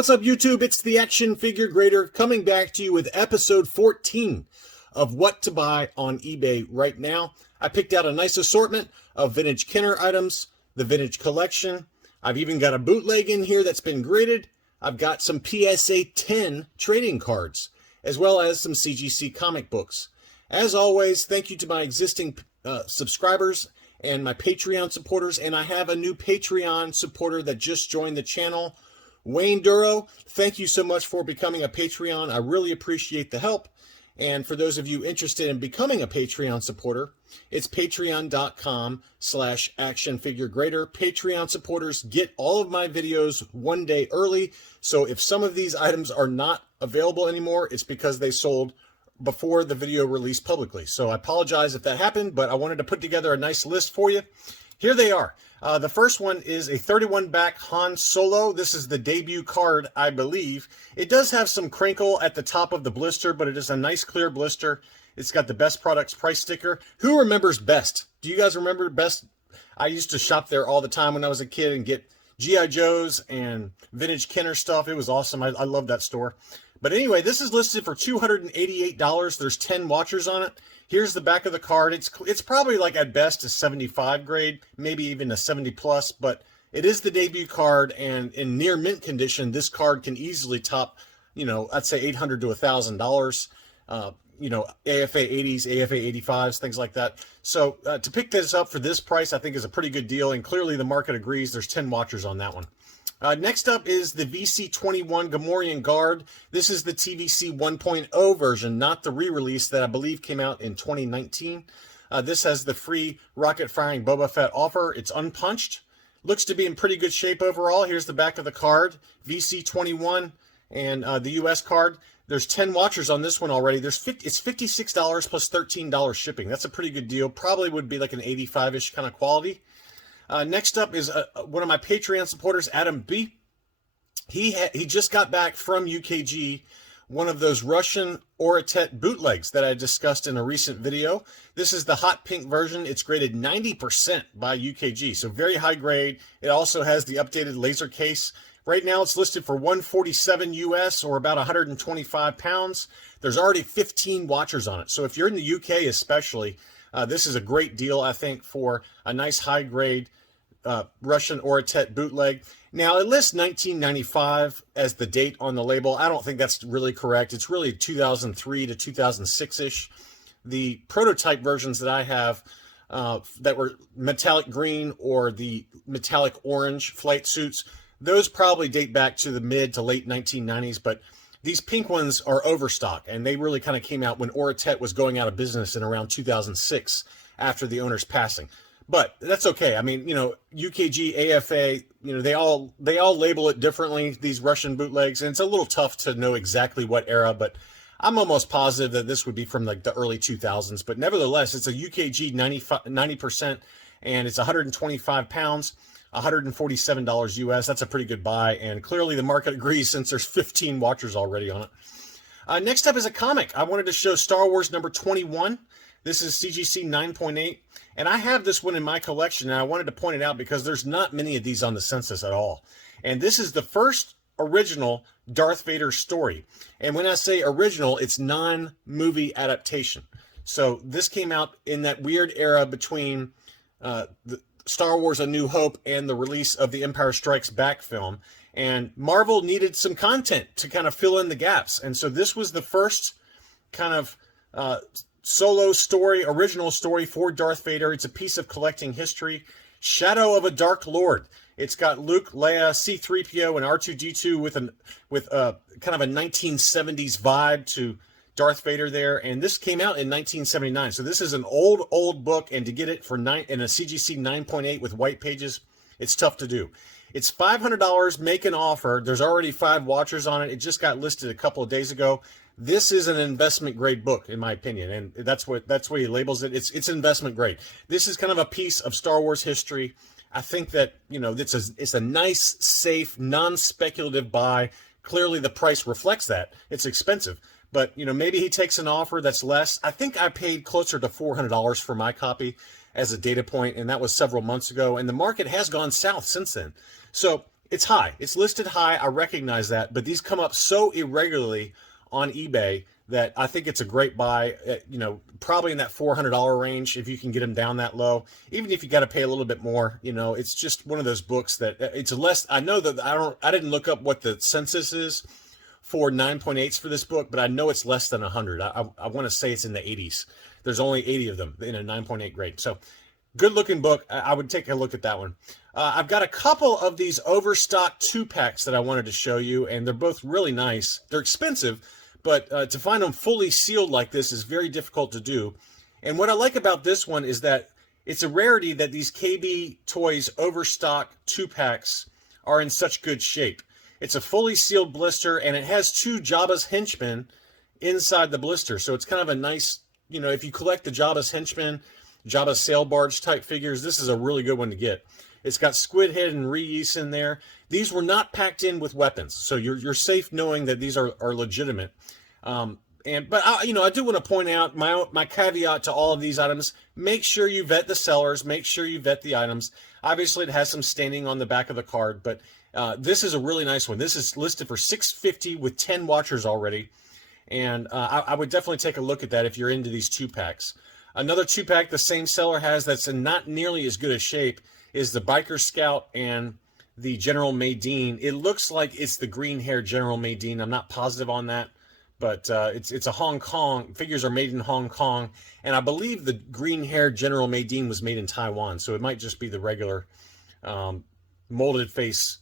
What's up, YouTube? It's the Action Figure Grader coming back to you with episode 14 of what to buy on eBay right now. I picked out a nice assortment of vintage Kenner items, the vintage collection. I've even got a bootleg in here that's been graded. I've got some PSA 10 trading cards, as well as some CGC comic books. As always, thank you to my existing subscribers and my Patreon supporters, and I have a new Patreon supporter that just joined the channel, Wayne Duro. Thank you so much for becoming a Patreon. I really appreciate the help. And for those of you interested in becoming a Patreon supporter, it's patreon.com/actionfiguregrader. Patreon supporters get all of my videos one day early. So if some of these items are not available anymore, it's because they sold before the video released publicly. So I apologize if that happened, but I wanted to put together a nice list for you. Here they are. The first one is a 31 back Han Solo. This is the debut card, I believe. It does have some crinkle at the top of the blister, but it is a nice clear blister. It's got the Best Products price sticker. Who remembers Best? Do you guys remember Best? I used to shop there all the time when I was a kid and get G.I. Joes and vintage Kenner stuff. It was awesome. I loved that store. But anyway, this is listed for $288. There's 10 watchers on it. Here's the back of the card. It's probably like at best a 75 grade, maybe even a 70 plus, but it is the debut card, and in near mint condition, this card can easily top, I'd say $800 to $1,000. AFA 80s, AFA 85s, things like that. So to pick this up for this price, I think is a pretty good deal, and clearly the market agrees. There's 10 watchers on that one. Next up is the VC21 Gamorian Guard. This is the TVC 1.0 version, not the re-release that I believe came out in 2019. This has the free rocket-firing Boba Fett offer. It's unpunched. Looks to be in pretty good shape overall. Here's the back of the card, VC21, and the US card. There's 10 watchers on this one already. It's $56 plus $13 shipping. That's a pretty good deal. Probably would be like an 85-ish kind of quality. Next up is one of my Patreon supporters, Adam B. He just got back from UKG, one of those Russian Oratet bootlegs that I discussed in a recent video. This is the hot pink version. It's graded 90% by UKG, so very high grade. It also has the updated laser case. Right now it's listed for $147 US, or about 125 pounds. There's already 15 watchers on it. So if you're in the UK especially, this is a great deal, I think, for a nice high grade Russian Oratet bootleg. Now, it lists 1995 as the date on the label. I don't think that's really correct. It's really 2003 to 2006-ish. The prototype versions that I have that were metallic green or the metallic orange flight suits, those probably date back to the mid to late 1990s, but these pink ones are overstock, and they really kind of came out when Oratet was going out of business in around 2006 after the owner's passing. But that's okay. I mean, UKG, AFA, they all label it differently, these Russian bootlegs, and it's a little tough to know exactly what era, but I'm almost positive that this would be from like the early 2000s. But nevertheless, it's a UKG 90%, and it's 125 pounds, $147 US. That's a pretty good buy, and clearly the market agrees since there's 15 watchers already on it. Next up is a comic. I wanted to show Star Wars number 21. This is CGC 9.8, and I have this one in my collection, and I wanted to point it out because there's not many of these on the census at all. And this is the first original Darth Vader story. And when I say original, it's non-movie adaptation. So this came out in that weird era between the Star Wars A New Hope and the release of the Empire Strikes Back film. And Marvel needed some content to kind of fill in the gaps. And so this was the first kind of solo story, original story for Darth Vader. It's a piece of collecting history. Shadow of a Dark Lord. It's got Luke, Leia, C-3PO, and R2-D2 with kind of a 1970s vibe to Darth Vader there. And this came out in 1979. So this is an old book, and to get it in a CGC 9.8 with white pages, it's tough to do. It's $500. Make an offer. There's already 5 watchers on it. It just got listed a couple of days ago. This is an investment grade book, in my opinion, and that's what he labels it. It's investment grade. This is kind of a piece of Star Wars history. I think that it's a nice, safe, non-speculative buy. Clearly, the price reflects that. It's expensive, but maybe he takes an offer that's less. I think I paid closer to $400 for my copy as a data point, and that was several months ago. And the market has gone south since then. So it's high. It's listed high. I recognize that, but these come up so irregularly on eBay that I think it's a great buy. You know, probably in that $400 range if you can get them down that low. Even if you got to pay a little bit more, you know, it's just one of those books that it's less. I know that I didn't look up what the census is for 9.8s for this book, but I know it's less than 100. I want to say it's in the 80s. There's only 80 of them in a 9.8 grade. So good looking book. I would take a look at that one. I've got a couple of these overstock 2-packs that I wanted to show you, and they're both really nice. They're expensive, but to find them fully sealed like this is very difficult to do. And what I like about this one is that it's a rarity that these KB Toys overstock 2-packs are in such good shape. It's a fully sealed blister, and it has 2 Jabba's henchmen inside the blister. So it's kind of a nice, you know, if you collect the Jabba's henchmen, Jabba's sail barge type figures, this is a really good one to get. It's got Squid Head and Reese in there. These were not packed in with weapons, so you're safe knowing that these are legitimate. But I do want to point out my caveat to all of these items: make sure you vet the sellers, make sure you vet the items. Obviously, it has some staining on the back of the card, but this is a really nice one. This is listed for $650 with 10 watchers already, and I would definitely take a look at that if you're into these 2-packs. Another 2-pack the same seller has that's in not nearly as good a shape is the Biker Scout and the General Madine. It looks like it's the green-haired General Madine. I'm not positive on that, but it's a Hong Kong. Figures are made in Hong Kong, and I believe the green-haired General Madine was made in Taiwan, so it might just be the regular molded face.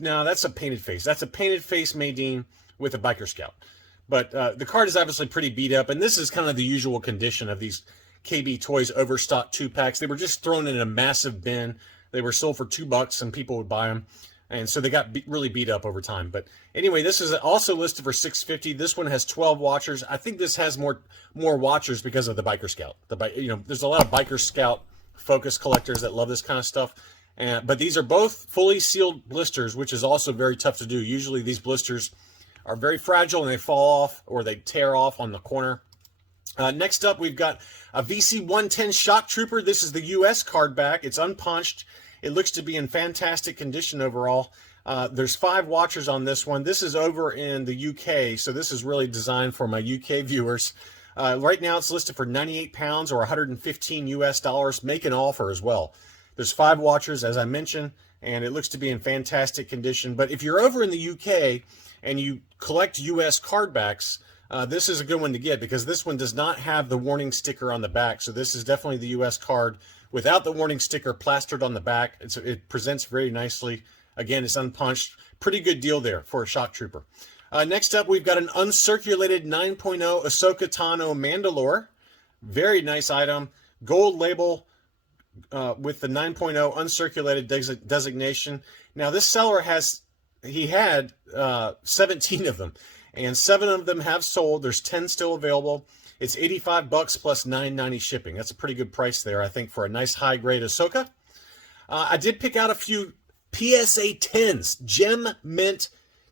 No, that's a painted face. That's a painted face Madine with a Biker Scout. But the card is obviously pretty beat up, and this is kind of the usual condition of these KB Toys overstock 2-packs. They were just thrown in a massive bin. They were sold for $2 and people would buy them. And so they got really beat up over time. But anyway, this is also listed for $650. This one has 12 watchers. I think this has more watchers because of the Biker Scout. There's a lot of Biker Scout focus collectors that love this kind of stuff. But these are both fully sealed blisters, which is also very tough to do. Usually these blisters are very fragile and they fall off or they tear off on the corner. Next up, we've got a VC-110 Shock Trooper. This is the U.S. card back. It's unpunched. It looks to be in fantastic condition overall. There's 5 watchers on this one. This is over in the UK, so this is really designed for my UK viewers. Right now, it's listed for 98 pounds or 115 US dollars. Make an offer as well. There's 5 watchers, as I mentioned, and it looks to be in fantastic condition. But if you're over in the UK and you collect US card backs, this is a good one to get because this one does not have the warning sticker on the back. So this is definitely the US card without the warning sticker plastered on the back. It presents very nicely. Again, it's unpunched. Pretty good deal there for a Shock Trooper. Next up, we've got an uncirculated 9.0 Ahsoka Tano Mandalore. Very nice item. Gold label with the 9.0 uncirculated designation. Now, this seller had 17 of them. And 7 of them have sold. There's 10 still available. It's $85 plus $9.90 shipping. That's a pretty good price there, I think, for a nice high-grade Ahsoka. I did pick out a few PSA 10s, Gem Mint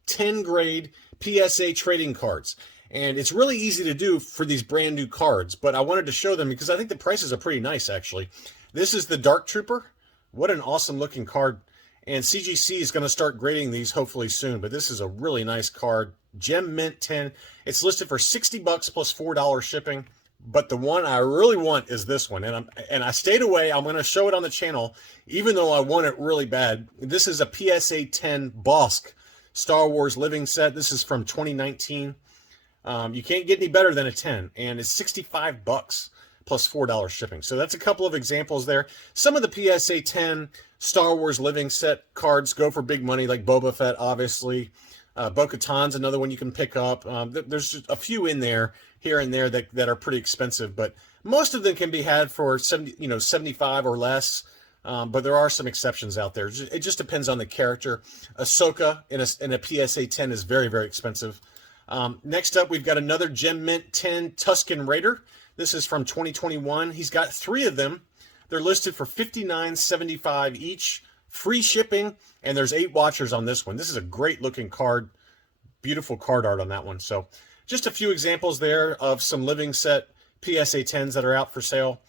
10 grade PSA trading cards. And it's really easy to do for these brand new cards, but I wanted to show them because I think the prices are pretty nice, actually. This is the Dark Trooper. What an awesome looking card. And CGC is going to start grading these hopefully soon, but this is a really nice card. Gem Mint 10. It's listed for $60 plus $4 shipping, but the one I really want is this one. And I stayed away. I'm going to show it on the channel, even though I want it really bad. This is a PSA 10 Bosk Star Wars Living Set. This is from 2019. You can't get any better than a 10, and it's $65 plus $4 shipping. So that's a couple of examples there. Some of the PSA 10 Star Wars Living Set cards go for big money, like Boba Fett, obviously. Bo-Katan's another one you can pick up. There's just a few in there, here and there, that are pretty expensive, but most of them can be had for 75 or less. But there are some exceptions out there. It just depends on the character. Ahsoka in a PSA 10 is very, very expensive. Next up, we've got another Gem Mint 10 Tusken Raider. This is from 2021. He's got 3 of them. They're listed for $59.75 each. Free shipping, and there's 8 watchers on this one. This is a great looking card. Beautiful card art on that one. So just a few examples there of some living set PSA 10s that are out for sale.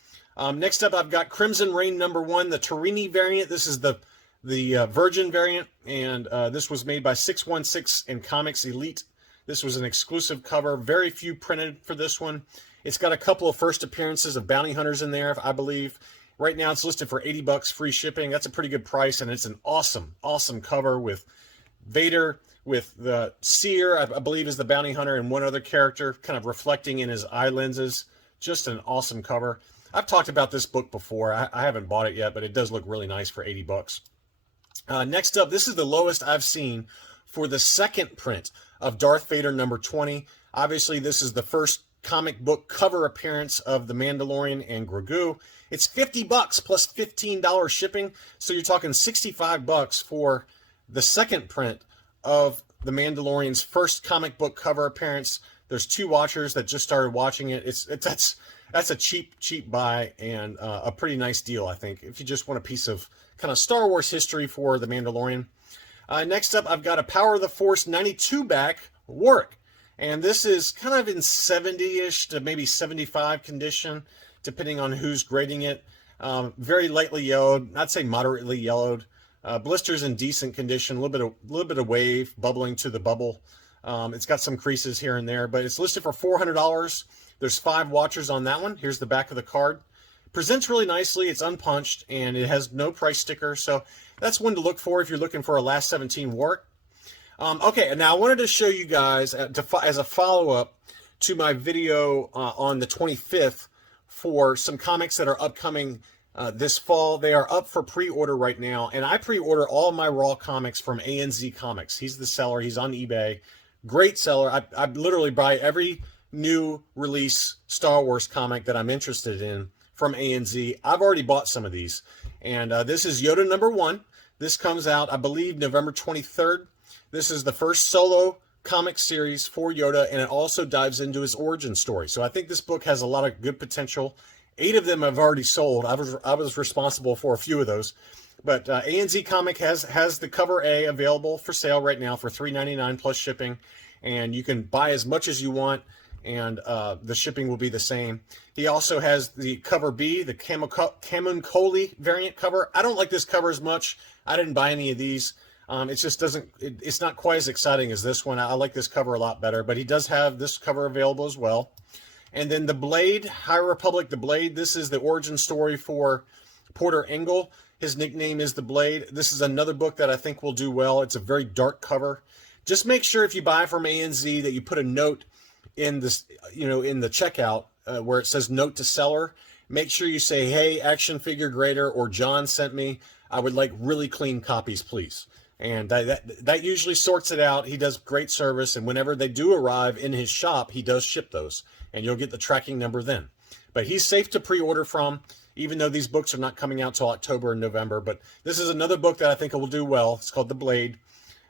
Next up, I've got Crimson Rain #1, the Torini variant. This is the the Virgin variant, and this was made by 616 and Comics Elite. This was an exclusive cover, very few printed for this one. It's got a couple of first appearances of bounty hunters in there, I believe. Right now it's listed for $80 free shipping. That's a pretty good price, and it's an awesome, awesome cover with Vader, with the Seer, I believe is the bounty hunter, and one other character kind of reflecting in his eye lenses. Just an awesome cover. I've talked about this book before. I haven't bought it yet, but it does look really nice for $80. Next up, this is the lowest I've seen for the second print of Darth Vader number 20. Obviously, this is the first comic book cover appearance of the Mandalorian and Grogu. It's $50 plus $15 shipping, so you're talking $65 for the second print of the Mandalorian's first comic book cover appearance. There's 2 watchers that just started watching it. That's a cheap buy, and a pretty nice deal, I think, if you just want a piece of kind of Star Wars history for the Mandalorian. Next up, I've got a Power of the Force 92 back Warwick, and this is kind of in 70-ish to maybe 75 condition, depending on who's grading it. Very lightly yellowed, I'd say moderately yellowed. Blisters in decent condition, a little bit of wave bubbling to the bubble. It's got some creases here and there, but it's listed for $400. There's 5 watchers on that one. Here's the back of the card. Presents really nicely. It's unpunched, and it has no price sticker, so that's one to look for if you're looking for a Last 17 Warwick. Okay, and now I wanted to show you guys, as a follow-up to my video on the 25th, for some comics that are upcoming this fall. They are up for pre-order right now, and I pre-order all my Raw comics from ANZ Comics. He's the seller. He's on eBay. Great seller. I literally buy every new release Star Wars comic that I'm interested in from ANZ. I've already bought some of these, and this is Yoda number 1. This comes out, I believe, November 23rd. This is the first solo comic series for Yoda, and it also dives into his origin story. So I think this book has a lot of good potential. 8 of them I've already sold. I was responsible for a few of those. But ANZ Comic has the cover A available for sale right now for $3.99 plus shipping, and you can buy as much as you want, and the shipping will be the same. He also has the cover B, the Camuncoli variant cover. I don't like this cover as much. I didn't buy any of these. It just doesn't, it's not quite as exciting as this one. I like this cover a lot better, but he does have this cover available as well. And then the Blade, High Republic, the Blade. This is the origin story for Porter Engle. His nickname is the Blade. This is another book that I think will do well. It's a very dark cover. Just make sure if you buy from ANZ that you put a note in this, in the checkout where it says note to seller. Make sure you say, hey, Action Figure Grader or John sent me. I would like really clean copies, please. And that usually sorts it out. He does great service, and whenever they do arrive in his shop, he does ship those, and you'll get the tracking number then. But he's safe to pre-order from, even though these books are not coming out till October and November. But this is another book that I think will do well. It's called The Blade.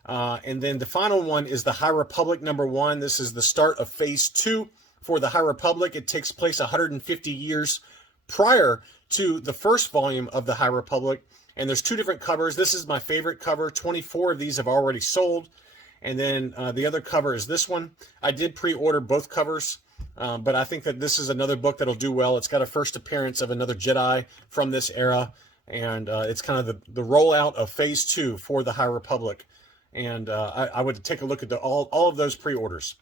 And then the final one is the High Republic number 1. This is the start of Phase 2 for the High Republic. It takes place 150 years prior to the first volume of the High Republic. And there's 2 different covers. This is my favorite cover. 24 of these have already sold. And then the other cover is this one. I did pre-order both covers, but I think that this is another book that'll do well. It's got a first appearance of another Jedi from this era. And it's kind of the rollout of Phase 2 for the High Republic. And I would take a look at all of those pre-orders.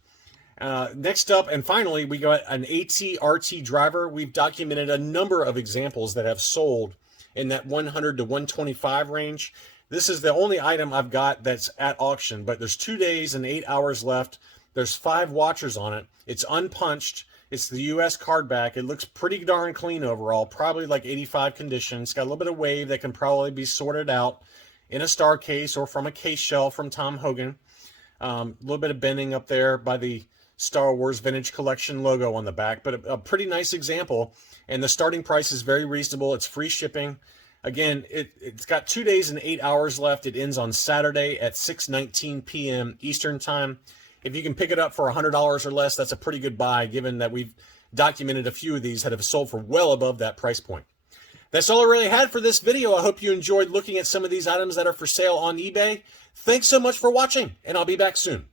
Next up, and finally, we got an AT-RT driver. We've documented a number of examples that have sold in that 100 to 125 range. This is the only item I've got that's at auction, but there's 2 days and 8 hours left. There's 5 watchers on it. It's unpunched. It's the U.S. card back. It looks pretty darn clean overall, probably like 85 condition. It's got a little bit of wave that can probably be sorted out in a star case or from a case shell from Tom Hogan. A little bit of bending up there by the Star Wars Vintage Collection logo on the back, but a pretty nice example. And the starting price is very reasonable. It's free shipping. Again, it's got 2 days and 8 hours left. It ends on Saturday at 6:19 p.m. Eastern Time. If you can pick it up for $100 or less, that's a pretty good buy, given that we've documented a few of these that have sold for well above that price point. That's all I really had for this video. I hope you enjoyed looking at some of these items that are for sale on eBay. Thanks so much for watching, and I'll be back soon.